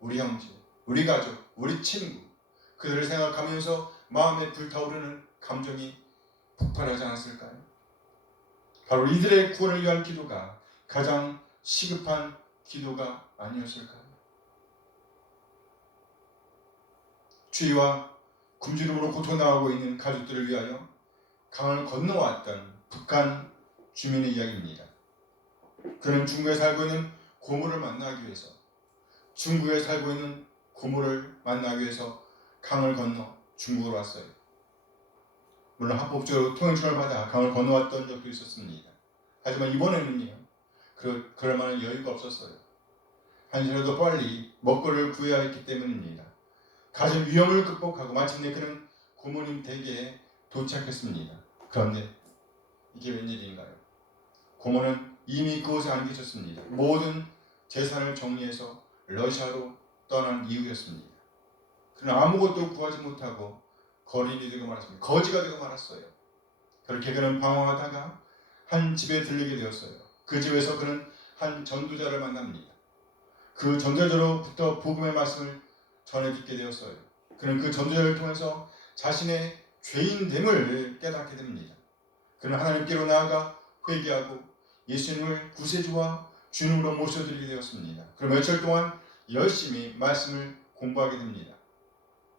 우리 형제, 우리 가족, 우리 친구 그들을 생각하면서 마음에 불타오르는 감정이 폭발하지 않았을까요? 바로 이들의 구원을 위한 기도가 가장 시급한 기도가 아니었을까요? 추위와 굶주림으로 고통당하고 있는 가족들을 위하여 강을 건너왔던 북한 주민의 이야기입니다. 그는 중국에 살고 있는 고모를 만나기 위해서 중국에 살고 있는 고모를 만나기 위해서 강을 건너 중국으로 왔어요. 물론 합법적으로 통행증을 받아 강을 건너왔던 적도 있었습니다. 하지만 이번에는요, 그럴 만한 여유가 없었어요. 한시라도 빨리 먹거리를 구해야 했기 때문입니다. 가진 위험을 극복하고 마침내 그는 고모님 댁에 도착했습니다. 그런데 이게 웬일인가요? 고모는 이미 그곳에 안 계셨습니다. 모든 재산을 정리해서 러시아로 떠난 이후였습니다. 그는 아무것도 구하지 못하고 거린이 되고 말았습니다. 거지가 되고 말았어요. 그렇게 그는 방황하다가 한 집에 들리게 되었어요. 그 집에서 그는 한 전도자를 만납니다. 그 전도자로부터 복음의 말씀을 전해 듣게 되었어요. 그는 그 전도자를 통해서 자신의 죄인됨을 깨닫게 됩니다. 그는 하나님께로 나아가 회개하고 예수님을 구세주와 주님으로 모셔드리게 되었습니다. 그럼 며칠 동안 열심히 말씀을 공부하게 됩니다.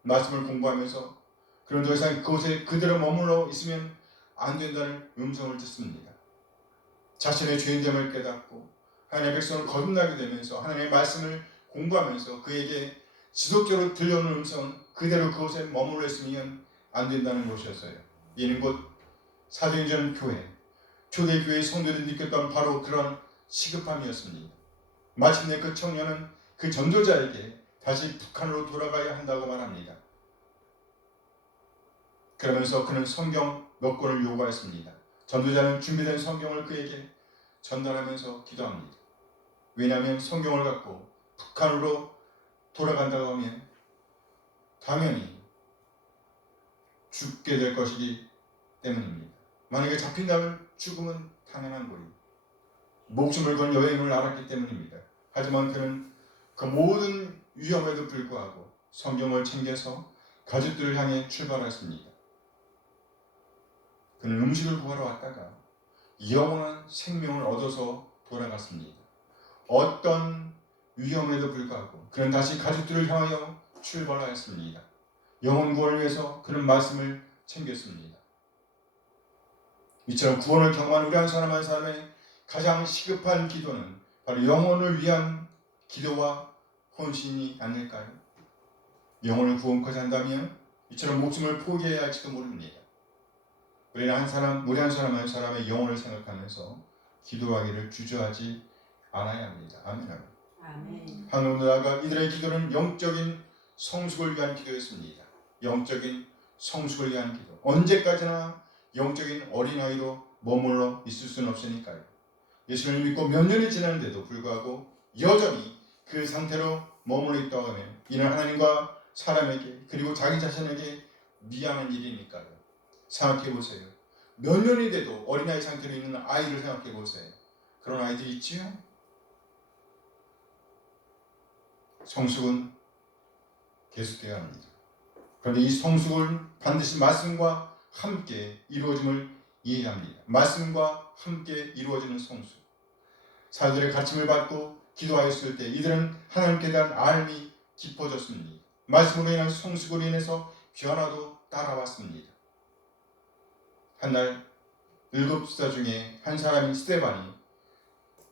말씀을 공부하면서 그는 더 이상 그곳에 그대로 머물러 있으면 안 된다는 음성을 듣습니다. 자신의 죄인됨을 깨닫고 하나님의 백성을 거듭나게 되면서 하나님의 말씀을 공부하면서 그에게 지속적으로 들려오는 음성은 그대로 그곳에 머물러 있으면 안 된다는 것이었어요. 이는 곧 사도행전 교회, 초대교회의 성도들이 느꼈던 바로 그런 시급함이었습니다. 마침내 그 청년은 그 전도자에게 다시 북한으로 돌아가야 한다고 말합니다. 그러면서 그는 성경 몇 권을 요구하였습니다. 전도자는 준비된 성경을 그에게 전달하면서 기도합니다. 왜냐하면 성경을 갖고 북한으로 돌아간다고 하면 당연히 죽게 될 것이기 때문입니다. 만약에 잡힌다면 죽음은 당연한 거예요. 목숨을 건 여행을 알았기 때문입니다. 하지만 그는 그 모든 위험에도 불구하고 성경을 챙겨서 가족들을 향해 출발했습니다. 그는 음식을 구하러 왔다가 영원한 생명을 얻어서 돌아갔습니다. 어떤 위험에도 불구하고 그는 다시 가족들을 향하여 출발하였습니다. 영혼 구원을 위해서 그는 말씀을 챙겼습니다. 이처럼 구원을 경험한 우리 한 사람 한 사람의 가장 시급한 기도는 바로 영혼을 위한 기도와 헌신이 아닐까요? 영혼을 구원코자 한다면 이처럼 목숨을 포기해야 할지도 모릅니다. 우리는 한 사람 한 사람의 영혼을 생각하면서 기도하기를 주저하지 않아야 합니다. 아멘. 아멘. 하늘나라가 이들의 기도는 영적인 성숙을 위한 기도였습니다. 영적인 성숙을 위한 기도. 언제까지나 영적인 어린아이로 머물러 있을 수는 없으니까요. 예수를 믿고 몇 년이 지났는데도 불구하고 여전히 그 상태로 머물러 있다고 하면 이는 하나님과 사람에게 그리고 자기 자신에게 미안한 일이니까요. 생각해 보세요. 몇 년이 돼도 어린아이 상태로 있는 아이를 생각해 보세요. 그런 아이들이 있지요? 성숙은 계속돼야 합니다. 그런데 이 성숙은 반드시 말씀과 함께 이루어짐을 이해해야 합니다. 말씀과 함께 이루어지는 성숙. 사도들의 가르침을 받고 기도하였을 때 이들은 하나님께 대한 알미 깊어졌습니다. 말씀으로 인한 성숙으로 인해서 변화도 따라왔습니다. 한날 일곱수사 중에 한 사람인 스데반이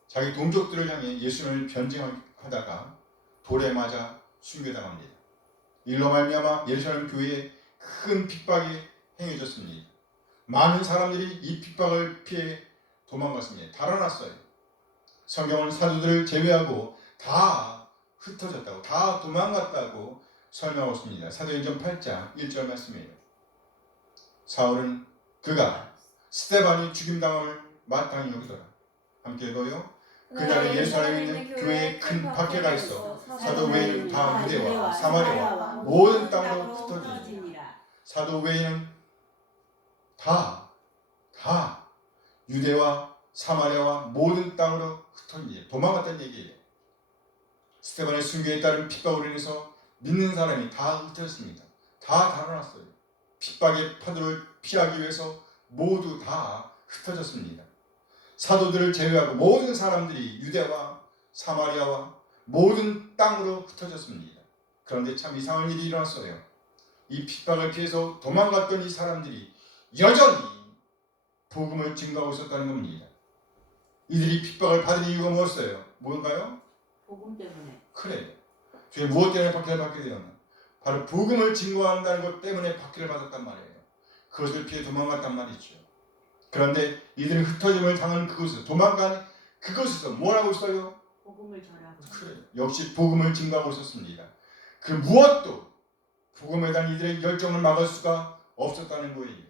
자기 동족들을 향해 예수님을 변증하다가 돌에 맞아 순교당합니다. 일로 말미암아 예루살렘 교회에 큰 핍박이 행해졌습니다. 많은 사람들이 이 핍박을 피해 도망갔습니다. 달아났어요. 성경은 사도들을 제외하고 다 흩어졌다고, 다 도망갔다고 설명하고 있습니다. 사도행전 8장 1절 말씀이에요. 사울은 그가 스데반이 죽임당함을 마땅히 여기더라. 함께 읽어요. 그날에 예루살렘에 있는 교회에 큰 박해가 있어 사도 외인 다 유대와 사마리아와 모든 땅으로 흩어지니라. 사도 외인은 다 유대와 사마리아와 모든 땅으로 흩어지니 도망갔다는 얘기예요. 스데반의 순교에 따른 핍박으로 인해서 믿는 사람이 다 흩어졌습니다. 다 달아났어요. 핍박의 파도를 피하기 위해서 모두 다 흩어졌습니다. 사도들을 제외하고 모든 사람들이 유대와 사마리아와 모든 땅으로 흩어졌습니다. 그런데 참 이상한 일이 일어났어요. 이 핍박을 피해서 도망갔던 이 사람들이 여전히 복음을 증거하고 있었다는 겁니다. 이들이 핍박을 받은 이유가 무엇이었어요? 뭔가요? 복음 때문에. 그래요. 주에 무엇 때문에 박해를 받게 되었나? 바로 복음을 증거한다는 것 때문에 박해를 받았단 말이에요. 그것을 피해 도망갔단 말이죠. 그런데 이들은 흩어짐을 당한 그곳에서 도망간 그곳에서 뭘 하고 있어요? 복음을 전하고. 그래요. 역시 복음을 증거하고 있었습니다. 그 무엇도 복음에 대한 이들의 열정을 막을 수가 없었다는 거예요.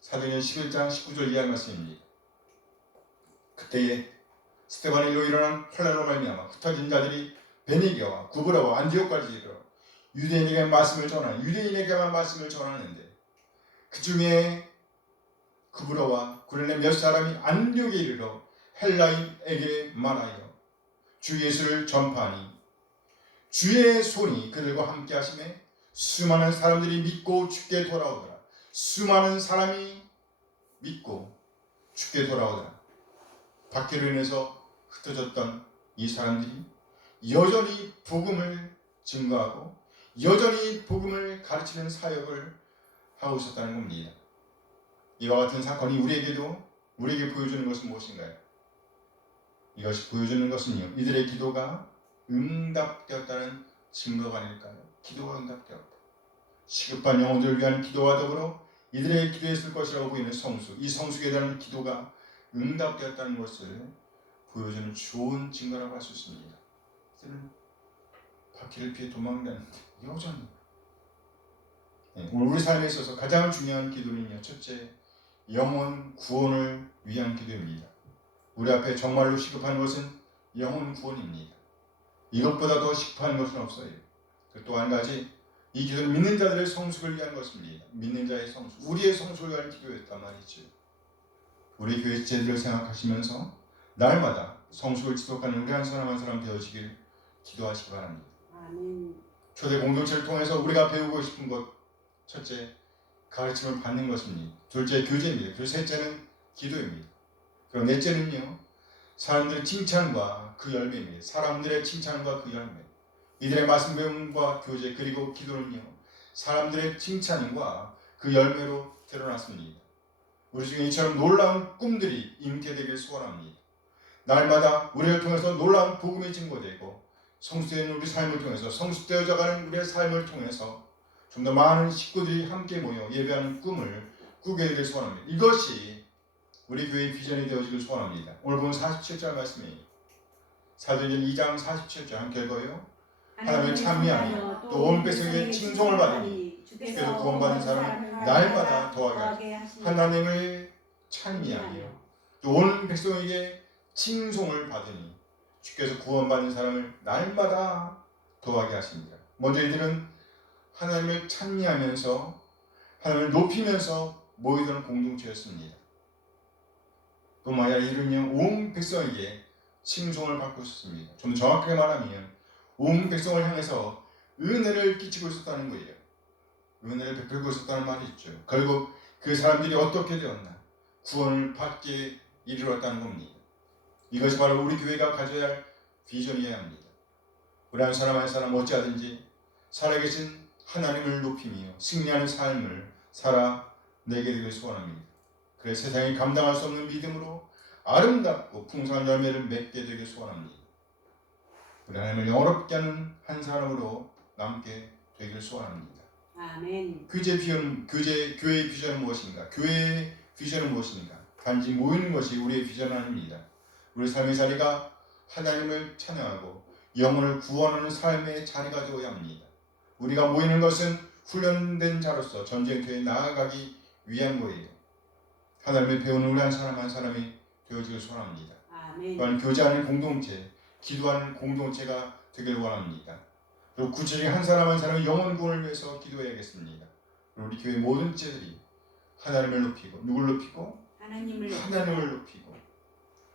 사도행전 11장 19절 이하 말씀입니다. 그때에 스데반일로 일어난 혼란으로 말미암아 흩어진 자들이 베니게와 구브라와 안디옥까지 이르러 유대인에게만 말씀을 전하는데 그 중에 구브라와 구레네 몇 사람이 안디옥에 이르러 헬라인에게 말하여 주 예수를 전파하니 주의 손이 그들과 함께 하심에 수많은 사람들이 믿고 주께 돌아오더라. 수많은 사람이 믿고 주께 돌아오더라. 박해로 인해서 흩어졌던 이 사람들이 여전히 복음을 증거하고 여전히 복음을 가르치는 사역을 하고 있었다는 겁니다. 이와 같은 사건이 우리에게 보여주는 것은 무엇인가요? 이것이 보여주는 것은요, 이들의 기도가 응답되었다는 증거가 아닐까요? 기도가 응답되었다. 시급한 영혼들을 위한 기도와 더불어 이들의 기도에 쓸 것이라고 보이는 성수, 이 성수에 대한 기도가 응답되었다는 것을 보여주는 좋은 증거라고 할 수 있습니다. 이들은 박해를 피해 도망갔는데 여전히 오늘 우리 삶에 있어서 가장 중요한 기도는요, 첫째, 영혼 구원을 위한 기도입니다. 우리 앞에 정말로 시급한 것은 영혼 구원입니다. 이것보다 더 시급한 것은 없어요. 또 한 가지, 이 기도는 믿는 자들의 성숙을 위한 것입니다. 믿는 자의 성숙, 우리의 성숙을 위한 기도였단 말이죠. 우리 교회 제들을 생각하시면서 날마다 성숙을 지속하는 우리 한 사람 한 사람 되어지길 기도하시기 바랍니다. 아멘. 초대 공동체를 통해서 우리가 배우고 싶은 것, 첫째, 가르침을 받는 것입니다. 둘째, 교제입니다. 그리고 셋째는 기도입니다. 그리고 넷째는요, 사람들의 칭찬과 그 열매입니다. 사람들의 칭찬과 그 열매. 이들의 말씀 배움과 교제 그리고 기도는요, 사람들의 칭찬과 그 열매로 드러났습니다. 우리 중에 이처럼 놀라운 꿈들이 잉태되길 소원합니다. 날마다 우리를 통해서 놀라운 복음이 증거되고 성숙된 우리 삶을 통해서 성숙되어져가는 우리의 삶을 통해서 좀 더 많은 식구들이 함께 모여 예배하는 꿈을 꾸게 되길 소원합니다. 이것이 우리 교회의 비전이 되어지길 소원합니다. 오늘 본 47절 말씀이에요. 사도행전 2장 47절 함께 읽어요. 하나님을 찬미하며 또 온 백성에게 칭송을 받으니 주께서 구원받은 사람을 날마다 더하게 하시니 하나님을 찬미하며 또 온 백성에게 칭송을 받으니 주께서 구원받은 사람을 날마다 더하게 하십니다. 먼저 이들은 하나님을 찬미하면서 하나님을 높이면서 모이던 공동체였습니다. 뿐만 아니라 이들은요, 온 백성에게 칭송을 받고 있었습니다. 좀 정확하게 말하면 온 백성을 향해서 은혜를 끼치고 있었다는 거예요. 은혜를 베풀고 있었다는 말이 있죠. 결국 그 사람들이 어떻게 되었나? 구원을 받게 이르렀다는 겁니다. 이것이 바로 우리 교회가 가져야 할 비전이어야 합니다. 우리 한 사람 한 사람 어찌하든지 살아계신 하나님을 높이며 승리하는 삶을 살아내게 되길 소원합니다. 그래서 세상이 감당할 수 없는 믿음으로 아름답고 풍성한 열매를 맺게 되길 소원합니다. 우리 하나님을 영원롭게 하는 한 사람으로 남게 되길 소원합니다. 아멘. 교회의 비전은 무엇인가? 교회의 비전은 무엇인가? 단지 모이는 것이 우리의 비전은 아닙니다. 우리 삶의 자리가 하나님을 찬양하고 영혼을 구원하는 삶의 자리가 되어야 합니다. 우리가 모이는 것은 훈련된 자로서 전쟁터에 나아가기 위한 거예요. 하나님을 배우는 우리 한 사람 한 사람이 되어지길 소원합니다. 아멘. 또한 교제하는 공동체, 기도하는 공동체가 되길 원합니다. 그리고 구체적인 한 사람 한 사람의 영혼 구원을 위해서 기도해야겠습니다. 그리고 우리 교회 모든 제들이 하나님을 높이고 누굴 높이고? 하나님을 높이고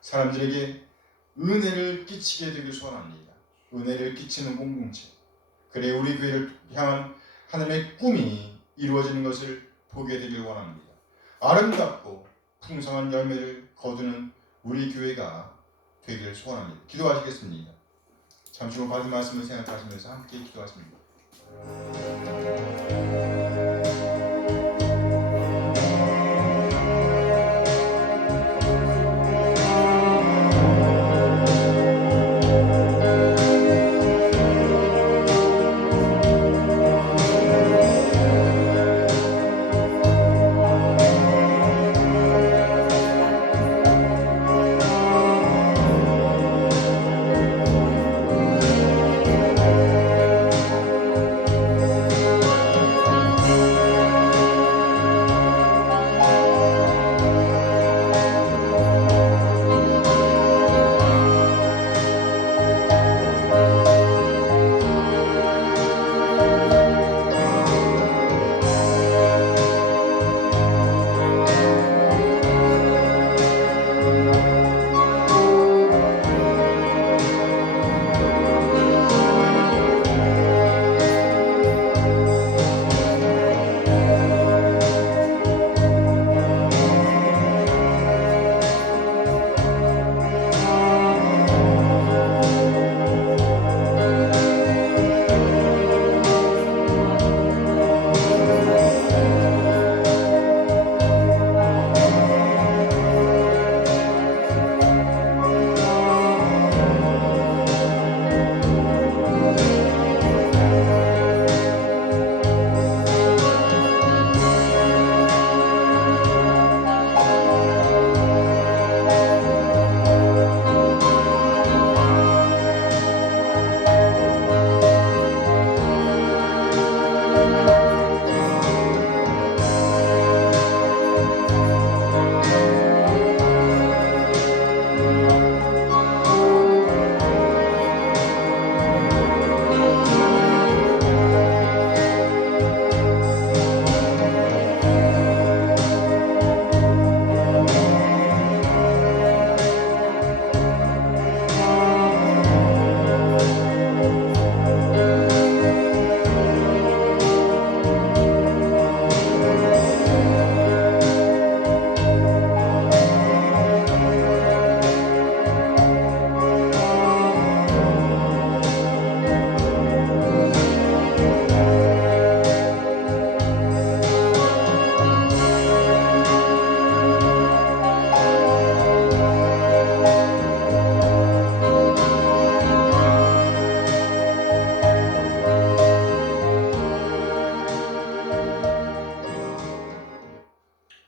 사람들에게 은혜를 끼치게 되길 소원합니다. 은혜를 끼치는 공동체. 그래 우리 교회를 향한 하나님의 꿈이 이루어지는 것을 보게 되길 원합니다. 아름답고 풍성한 열매를 거두는 우리 교회가 되기를 소원합니다. 기도하시겠습니다. 잠시 후 받은 말씀을 생각하시면서 함께 기도하십니다.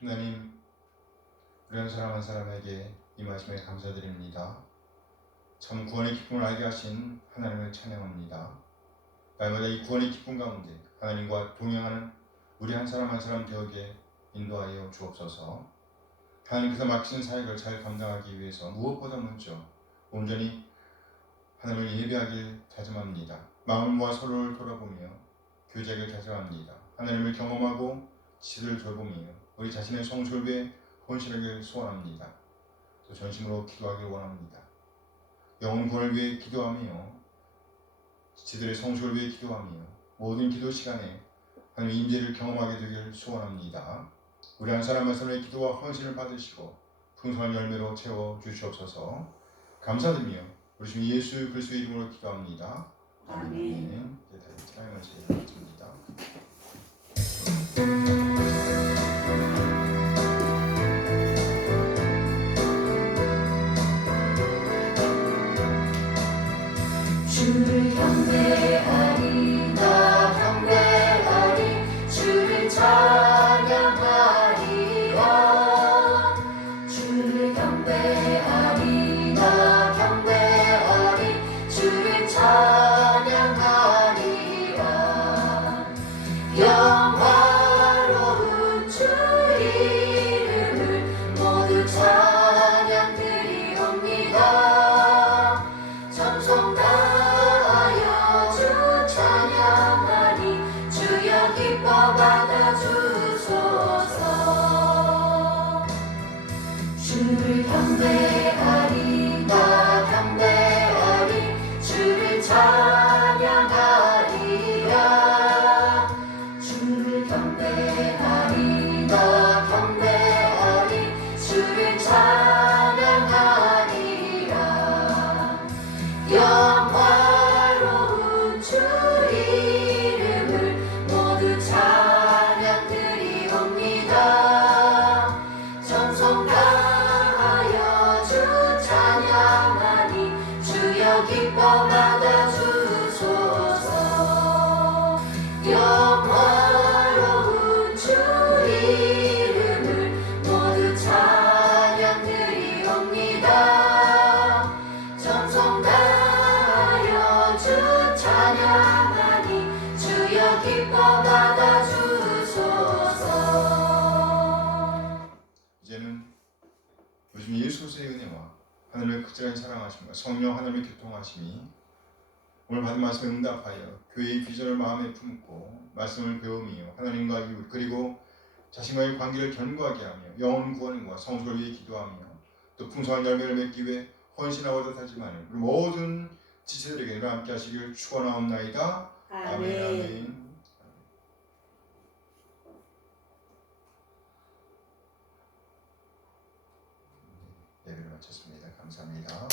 하나님, 우리 한 사람 한 사람에게 이 말씀에 감사드립니다. 참 구원의 기쁨을 알게 하신 하나님을 찬양합니다. 날마다 이 구원의 기쁨 가운데 하나님과 동행하는 우리 한 사람 한 사람 되게 인도하여 주옵소서. 하나님께서 맡기신 사역을 잘 감당하기 위해서 무엇보다 먼저 온전히 하나님을 예배하길 다짐합니다. 마음을 모아 서로를 돌아보며 교제하길 다짐합니다. 하나님을 경험하고 지를 돌보며 우리 자신의 성술배에 헌신하길 소원합니다. 또 전심으로 기도하길 원합니다. 영혼 구원을 위해 기도하며 지들의 성술을 위해 기도하며 모든 기도 시간에 하나님의 임재를 경험하게 되길 소원합니다. 우리 한 사람 한 사람의 기도와 헌신을 받으시고 풍성한 열매로 채워 주시옵소서. 감사드리며 우리 주 예수 그리스도의 이름으로 기도합니다. 아멘. 다시 찬양을 시작하겠습니다. 주를 경배하리 나 경배하리 주를 찬양하리라 주를 경배하리 나 경배하리 주를 찬양하리라 찬양하니 주여 기뻐 받아주소서. 이제는 요즘 예수의 은혜와 하나님의 극진한 사랑하심과 성령 하나님의 교통하심이 오늘 받은 말씀에 응답하여 교회의 비전을 마음에 품고 말씀을 배우며 하나님과 이웃 그리고 자신과의 관계를 견고하게 하며 영혼 구원과 성소를 위해 기도하며 또 풍성한 열매를 맺기 위해 헌신하고자 하지만 모든 지체들에게 늘 함께 하시길 축원하옵나이다. 아멘. 아멘. 예배를 마쳤습니다. 감사합니다.